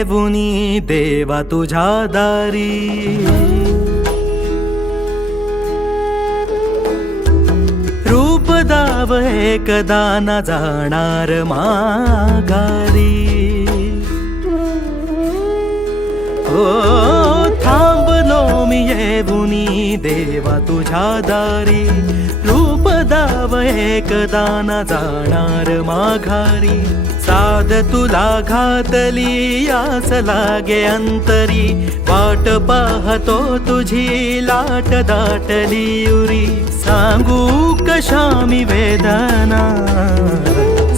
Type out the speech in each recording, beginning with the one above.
येऊनी देवा तुझ्या दारी, रूप दाव एकदा न जाणार माघारी। ओ थांबलो मी येऊनी देवा तुझ्या दारी, रूप दाव एकदा न जाणार माघारी। साध तुला घातली आस लागे अंतरी, वाट पाहतो तुझी लाट दाटली उरी। सांगू कशा मी वेदना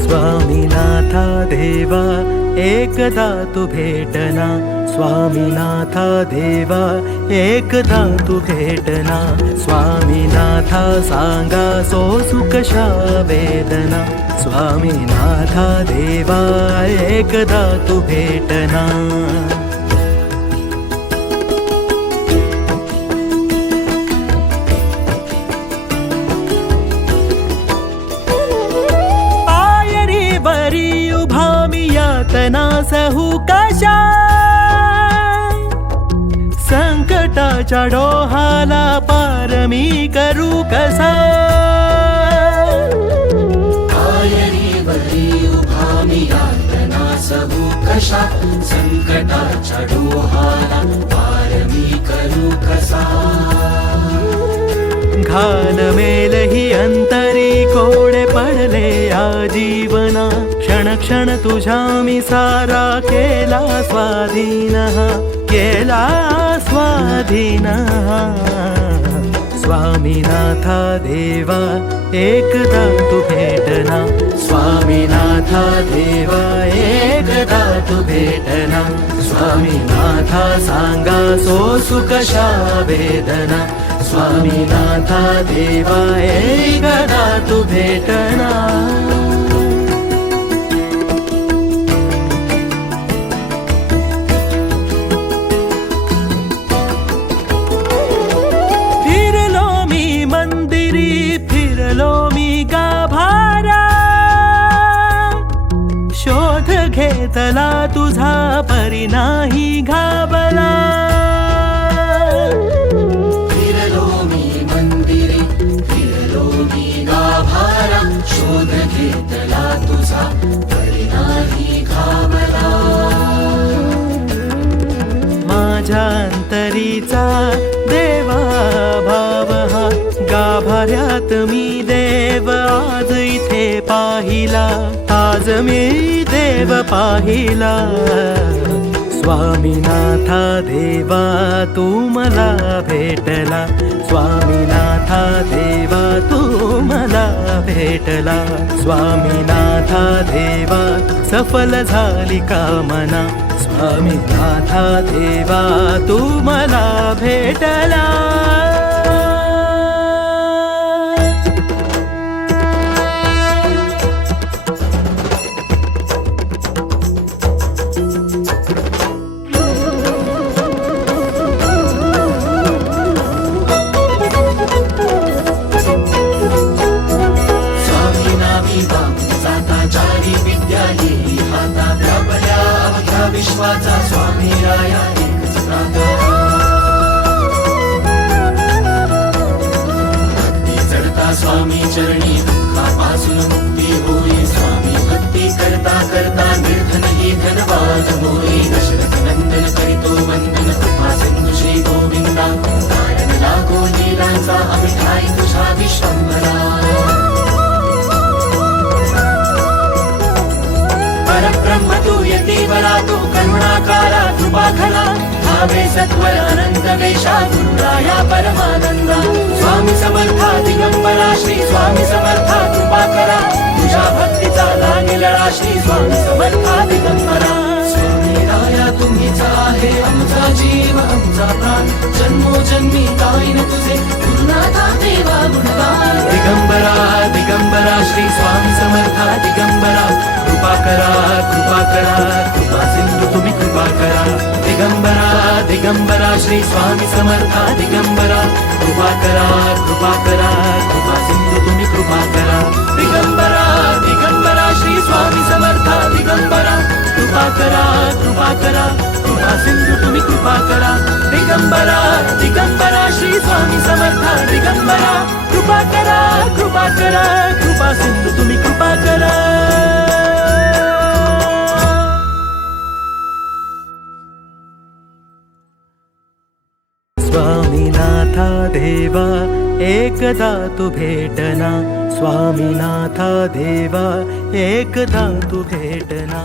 स्वामीनाथा देवा एकदा तू भेटना, स्वामीनाथा देवा एकदा तू भेटना। स्वामीनाथा सांगा सो सुकशा वेदना, स्वामीनाथा देवा एकदा तू भेटना। पायरी वरी उभा मी यातना सहू कशा, संकटाच्या डोहाला पार मी करू कसा। कशा संकटाच्या डोहाला पार मी करू कसा। घालमेल ही अंतरी कोडे पडले या जीवना, क्षण क्षण तुझ्या मी सारा केला स्वाधीन, केला स्वाधीन। स्वामीनाथा देवा एकदा तू भेटना, स्वामीनाथा देवा एकदा तू भेटना। स्वामीनाथा सांगा सो सुकशा वेदना, स्वामीनाथा देवा एकदा तू भेटना। फिरलो मी गाभारा, शोध घेतला तुझा परी नाही घाबला। फिरलो मी मंदिरी, फिरलो मी गाभारा, शोध घेतला तुझा परी नाही घाबला। माझ्या अंतरीचा देवा भाव हा, गाभाऱ्यात मी देव आज इथे पाहिला, आज मी देव पाहिला। स्वामीनाथा देवा तू मला भेटला, स्वामीनाथा देवा तू मला भेटला। स्वामीनाथा देवा सफल झाली कामना, स्वामीनाथा देवा तू मला भेटला। विश्वाचा स्वामी राया एकच प्राण, भक्ती चढता स्वामी चरणी दुःखापासून मुक्ती होई। स्वामी भक्ती करता करता निर्धन ही धनवान होई। दशरथ नंदन करीतो वंदन कृपा सिंधु श्री गोविंदा, कारण लागो लीलांचा अमिठाई तुझा विश्वंभरा। परब्रह्म तू यतीवरा तू करुणाकारा कृपाखला, भावे सत्वर अनंत वेशा गुरुराया परमानंदा। स्वामी समर्था दिगंबरा श्री स्वामी समर्था कृपाकरा, तुझ्या भक्तीचा लागेल श्री स्वामी समर्था दिगंबरा। स्वामी राया तुम्हीच आहे आमचा जीव आमचा प्राण, जन्मोजन्मी गाईन तुझे गुरुनाथा देवा गुणगान। दिगंबरा दिगंबरा श्री स्वामी समर्था दिगंबरा, कृपा करा कृपा करा कृपा सिंधु तुम्ही कृपा करा। दिगंबरा दिगंबरा श्री स्वामी समर्था दिगंबरा, कृपा करा कृपा सिंधु तुम्ही कृपा करा। दिगंबरा दिगंबरा श्री स्वामी समर्था दिगंबरा, कृपा करा कृपा करा कृपा सिंधू तुम्ही कृपा करा दिगंबरा दिगंबरा श्री स्वामी समर्थ दिगंबरा कृपा करा कृपा सिंधू तुम्ही कृपा करा स्वामीनाथा देवा एकदा तू भेटना स्वामीनाथा देवा एकदा तू भेटना